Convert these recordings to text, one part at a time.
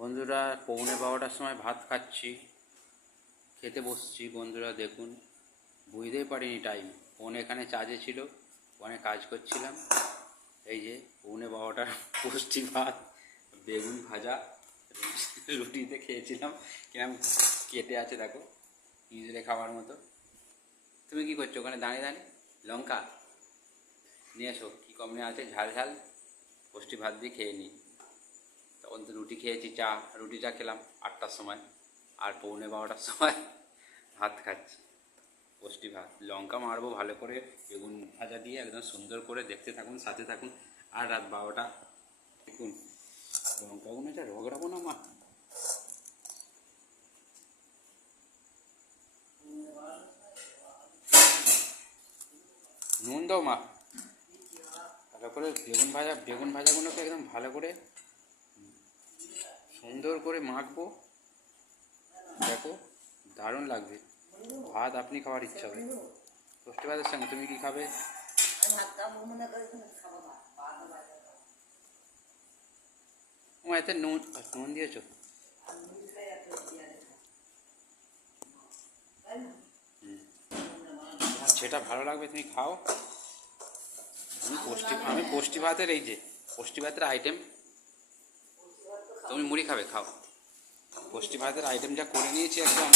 বন্ধুরা, 11:15টার সময় ভাত খাচ্ছি, খেতে বসছি। বন্ধুরা দেখুন, বুঝতেই পারিনি টাইম। ফোন এখানে চার্জে ছিল, ফোনে কাজ করছিলাম। এই যে 11:15টার পুষ্টি ভাত, বেগুন ভাজা, রুটিতে খেয়েছিলাম। কিরম কেটে আছে দেখো, ইজরে খাওয়ার মতো। তুমি কি করছো ওখানে দাঁড়িয়ে দাঁড়িয়ে? লঙ্কা নিয়ে এসো, কী কম নিয়ে আছে, ঝাল ঝাল পুষ্টি ভাত দিয়ে খেয়ে নিই। তখন তো রুটি খেয়েছি, রুটি চা খেলাম 8টার সময়, আর 11:15টার সময় ভাত খাচ্ছি, পুষ্টি ভাত। লঙ্কা মারবো ভালো করে, বেগুন ভাজা দিয়ে একদম সুন্দর করে। দেখতে থাকুন, সাথে থাকুন। আর রাত 12টা দেখুন, লঙ্কাগুলো যা রগড়াবো না মা। নুন দাও মা, ভালো করে বেগুন ভাজাগুলোকে একদম ভালো করে সুন্দর করে মাখবো। দেখো, দারুণ লাগবে। ভাত আপনি খাওয়ার ইচ্ছা হবে পুষ্টি ভাতের সঙ্গে। তুমি কি খাবে? ও এতে নুন নুন দিয়েছো? তোমার যেটা ভালো লাগবে তুমি খাও। আমি পুষ্টি ভাতের, এই যে পুষ্টি ভাতের আইটেম, তুমি মুড়ি খাবে খাও। পুষ্টি ভাতের আইটেম যা করে নিয়েছি একদম।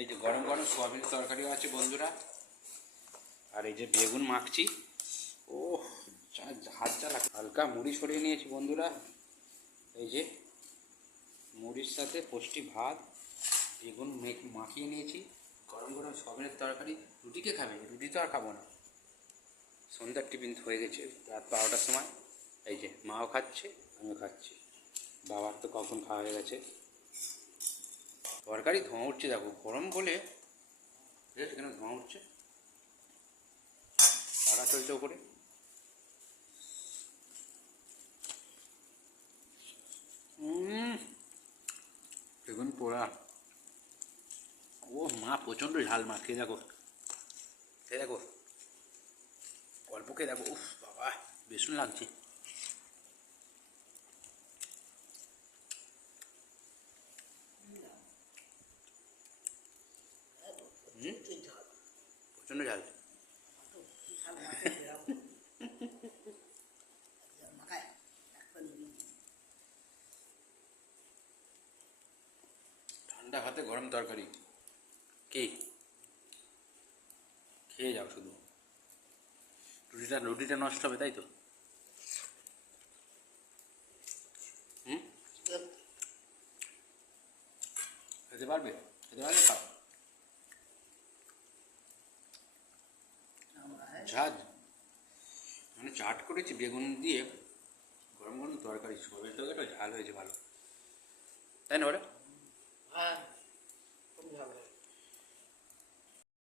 এই যে গরম গরম সোয়াবিনের তরকারিও আছে বন্ধুরা, আর এই যে বেগুন মাখছি। ও হাত চালা, হালকা মুড়ি সরিয়ে নিয়েছি বন্ধুরা। এই যে মুড়ির সাথে পুষ্টি ভাত, বেগুন মাখিয়ে নিয়েছি, গরম গরম সোয়াবিনের তরকারি। রুটিকে খাবে? রুটি তো আর খাবো না, সন্ধ্যার টিফিন হয়ে গেছে রাত 12টার সময়। এই যে মাও খাচ্ছে, আমিও খাচ্ছি। বাবার তো কখন খাওয়া হয়ে গেছে। তরকারি ধোঁয়া উঠছে দেখো, গরম বলে সেখানে ধোঁয়া উঠছে, পাড়া চলছে ওপরে। বেগুন পোড়া, ও মা প্রচণ্ড ঝাল। মা খেয়ে দেখো, খেয়ে দেখো, অল্প খেয়ে দেখো। উফ বাবা, ভীষণ লাগছে। প্রচণ্ড ঝাল। ঠান্ডা ভাতে গরম তরকারি, কি খেয়ে যাও শুধু। রুটিটা নষ্ট হবে, তাই তো? খেতে পারবে? খেতে পারবে, খাও। ঝাঁজ মানে চাট করেছি বেগুন দিয়ে, গরম গরম তরকারি, সবের তরকারিটা ঝাল হয়েছে ভালো, তাই না ওরা? হ্যাঁ, খুব ভালো।